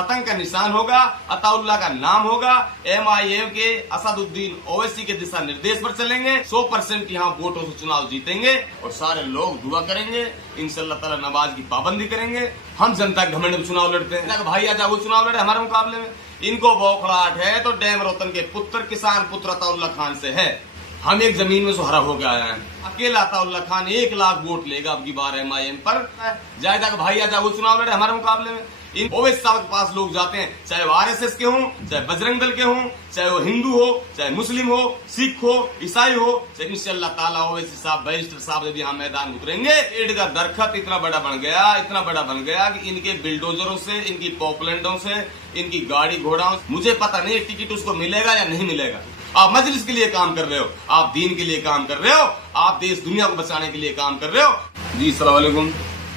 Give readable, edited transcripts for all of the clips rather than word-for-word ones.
पतंग का निशान होगा, अताउल्लाह का नाम होगा, MIM के असदुद्दीन ओवैसी के दिशा निर्देश पर चलेंगे, 100% यहाँ वोटों से चुनाव जीतेंगे और सारे लोग दुआ करेंगे, इंशाअल्लाह ताला नमाज की पाबंदी करेंगे। हम जनता के घमंड में चुनाव लड़ते हैं, भाई आजा वो चुनाव लड़े हमारे मुकाबले में। इनको बौखलाहट है तो डैम रोतन के पुत्र किसान पुत्र अताउल्लाह खान से है। हम एक जमीन में सुहरा होकर आया है। अकेला अताउल्लाह खान 1 लाख वोट लेगा अब की बार MIM पर। जायदा भाई आजा वो चुनाव लड़े हमारे मुकाबले में। इन ओवैसी साहब के पास लोग जाते हैं, चाहे वो RSS के हों, चाहे बजरंग दल के हों, चाहे वो हिंदू हो, चाहे मुस्लिम हो, सिख हो, ईसाई हो, इंशाअल्लाह ताला ओवैसी साहब बैरिस्टर साहब जब यहाँ मैदान उतरेंगे, पेड़ का दरख्त इतना बड़ा बन गया कि इनके बिल्डोजरों से, इनकी पॉपुलेंटों से, इनकी गाड़ी घोड़ाओं से, मुझे पता नहीं टिकट उसको मिलेगा या नहीं मिलेगा। आप मजलिस के लिए काम कर रहे हो, आप दीन के लिए काम कर रहे हो, आप देश दुनिया को बचाने के लिए काम कर रहे हो। जी अस्सलाम वालेकुम,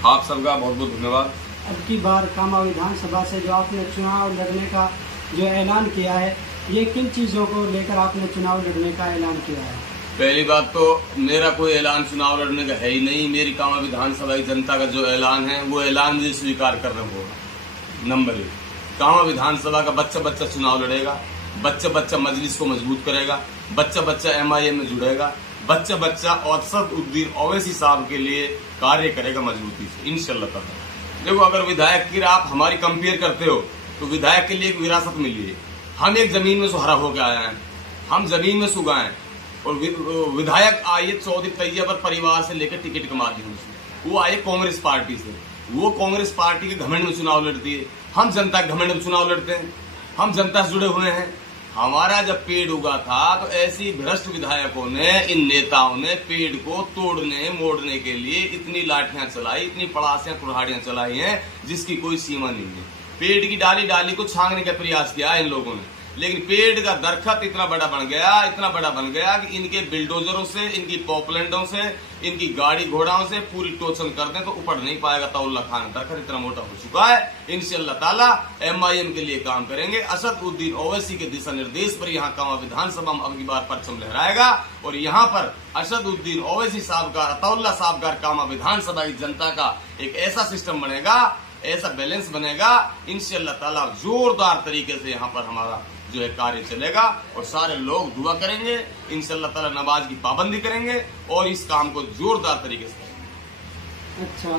आप सबका बहुत बहुत धन्यवाद। अब की बार कामा विधानसभा से जो आपने चुनाव लड़ने का जो ऐलान किया है, ये किन चीजों को लेकर आपने चुनाव लड़ने का ऐलान किया है? पहली बात तो मेरा कोई ऐलान चुनाव लड़ने का है ही नहीं। मेरी कामा विधानसभा की जनता का जो ऐलान है वो ऐलान मुझे स्वीकार करना होगा। नंबर 1, कामा विधानसभा का बच्चा बच्चा चुनाव लड़ेगा, बच्चा बच्चा मजलिस को मजबूत करेगा, बच्चा बच्चा MIM में जुड़ेगा, बच्चा बच्चा असदुद्दीन ओवैसी साहब के लिए कार्य करेगा मजबूती से इंशाअल्लाह ताला। देखो, अगर विधायक की आप हमारी कंपेयर करते हो तो विधायक के लिए एक विरासत मिली है। हम एक जमीन में सुहरा होकर आया है, हम जमीन में सुगा हैं और विधायक आए चौधरी तैयब परिवार से लेकर टिकट के माध्यम से, वो आए कांग्रेस पार्टी से, वो कांग्रेस पार्टी के घमंड में चुनाव लड़ती है। हम जनता के घमंड में चुनाव लड़ते हैं, हम जनता से जुड़े हुए हैं। हमारा जब पेड़ उगा था तो ऐसी भ्रष्ट विधायकों ने, इन नेताओं ने पेड़ को तोड़ने मोड़ने के लिए इतनी लाठियां चलाई, इतनी पड़ासियां कुल्हाड़ियां चलाई हैं जिसकी कोई सीमा नहीं है। पेड़ की डाली डाली को छांगने का प्रयास किया इन लोगों ने, लेकिन पेड़ का दरख्त इतना बड़ा बन गया कि इनके बिल्डोजरों से, इनकी पॉपुलेंटों से, इनकी गाड़ी घोड़ाओं से पूरी टोचन कर दें तो उपड़ नहीं पाएगा। अताउल्लाह खान दरख्त इतना मोटा हो चुका है। इंशाअल्लाह ताला MIM के लिए काम करेंगे। असदुद्दीन ओवैसी के दिशा निर्देश पर यहाँ कामा विधानसभा में अब की बार परचम लहराएगा और यहाँ पर असदुद्दीन ओवैसी साहब का, अताउल्लाह साहब का कामा विधानसभा की जनता का एक ऐसा सिस्टम बनेगा, ऐसा बैलेंस बनेगा इंशाअल्लाह ताला। जोरदार तरीके से यहाँ पर हमारा जो है कार्य चलेगा और सारे लोग दुआ करेंगे, इंशाअल्लाह ताला नमाज की पाबंदी करेंगे और इस काम को जोरदार तरीके से करेंगे। अच्छा,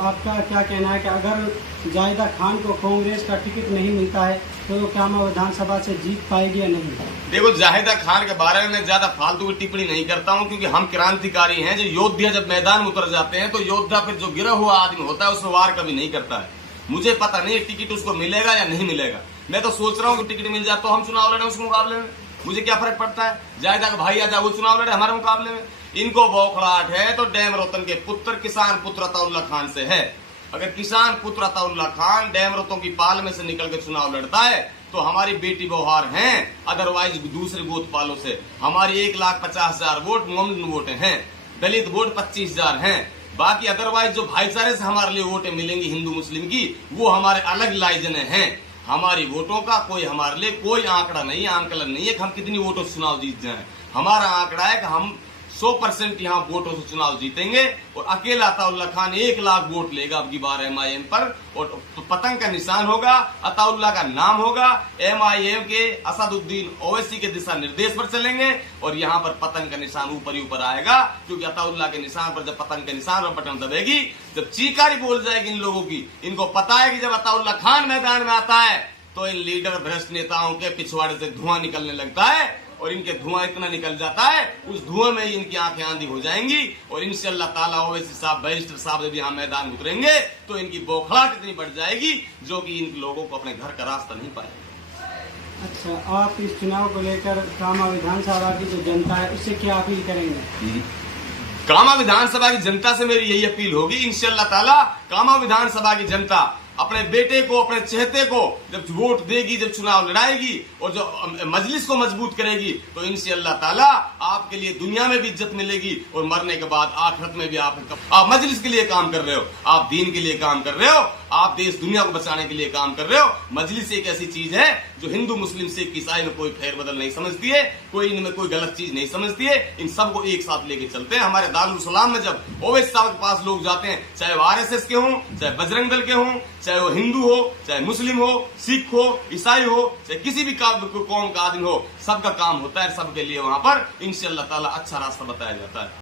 आपका क्या कहना है कि अगर जायदा खान को कांग्रेस का टिकट नहीं मिलता है तो वो कामा विधानसभा से जीत पाएगी या नहीं? देखो, जाहिदा खान के बारे में ज्यादा फालतू की टिप्पणी नहीं करता हूं क्योंकि हम क्रांतिकारी हैं। जो योद्धा जब मैदान में उतर जाते हैं तो योद्धा फिर जो गिरा हुआ आदमी होता है उससे वार कभी नहीं करता है। मुझे पता नहीं टिकट उसको मिलेगा या नहीं मिलेगा। मैं तो सोच रहा हूँ कि टिकट मिल जाए तो हम चुनाव लड़े उसके मुकाबले में, मुझे क्या फर्क पड़ता है। जायदा भाई आजा वो चुनाव लड़े हमारे मुकाबले में। इनको बौखलाहट है तो डैम रोतन के पुत्र किसान पुत्र अताउल्लाह खान से है। अगर किसान पुत्र अताउल्लाह खान डैम रोतों की पाल में से निकल के चुनाव लड़ता है तो हमारी बेटी बौहार हैं। अदरवाइज दूसरे गोद पालों से हमारी 1,50,000 वोट मोमिन वोट हैं, दलित वोट 25,000 हैं। बाकी अदरवाइज जो भाईचारे से हमारे लिए वोटें मिलेंगी हिंदू मुस्लिम की, वो हमारे अलग लाइजने हैं। हमारी वोटों का हमारे लिए कोई आंकड़ा नहीं, आंकलन नहीं है कि हम कितनी वोटों से चुनाव जीत जाएं। हमारा आंकड़ा है कि हम 100% यहाँ वोटों से चुनाव जीतेंगे और अकेला अताउल्लाह खान 1 लाख वोट लेगा अब की बार MIM पर और पतंग का निशान होगा, अताउल्लाह का नाम होगा, MIM के असदुद्दीन ओवैसी के दिशा निर्देश पर चलेंगे और यहाँ पर पतंग का निशान ऊपर ही ऊपर आएगा क्योंकि अताउल्लाह के निशान पर जब पतंग के निशान पर बटन दबेगी, जब चीकारी बोल जाएगी इन लोगों की, इनको पता है कि जब अताउल्लाह खान मैदान में आता है तो इन लीडर भ्रष्ट नेताओं के पिछवाड़े से धुआं निकलने लगता है और इनके धुआं इतना निकल जाता है, उस धुआं में ही इनकी आंखें आंधी हो जाएंगी और इंशाअल्लाह ताला ओवैसी साहब बैरिस्टर साहब जब यहाँ मैदान उतरेंगे तो इनकी बौखलाहट इतनी बढ़ जाएगी जो कि इन लोगों को अपने घर का रास्ता नहीं पाएगा। अच्छा, आप इस चुनाव को लेकर कामा विधानसभा की जो जनता है उससे क्या अपील करेंगे? कामा विधानसभा की जनता से मेरी यही अपील होगी इंशाअल्लाह ताला। कामा विधानसभा की जनता अपने बेटे को, अपने चहेते को जब वोट देगी, जब चुनाव लड़ाएगी और जो मजलिस को मजबूत करेगी तो इंशाअल्लाह ताला आपके लिए दुनिया में भी इज्जत मिलेगी और मरने के बाद आखिरत में भी आप मजलिस के लिए काम कर रहे हो, आप दीन के लिए काम कर रहे हो, आप देश दुनिया को बचाने के लिए काम कर रहे हो। मजलिस एक ऐसी चीज है जो हिंदू मुस्लिम सिख ईसाई में कोई फेरबदल नहीं समझती है, कोई इनमें कोई गलत चीज नहीं समझती है, इन सबको एक साथ लेके चलते हैं। हमारे दारुल सलाम में जब ओवैसी साहब के पास लोग जाते हैं, चाहे वो आरएसएस के हों, चाहे बजरंग दल के हों, चाहे वो हिंदू हो, चाहे मुस्लिम हो, सिख हो, ईसाई हो, चाहे किसी भी कौम का आदमी हो, सबका काम होता है, सबके लिए वहां पर इंशाअल्लाह ताला अच्छा रास्ता बताया जाता है।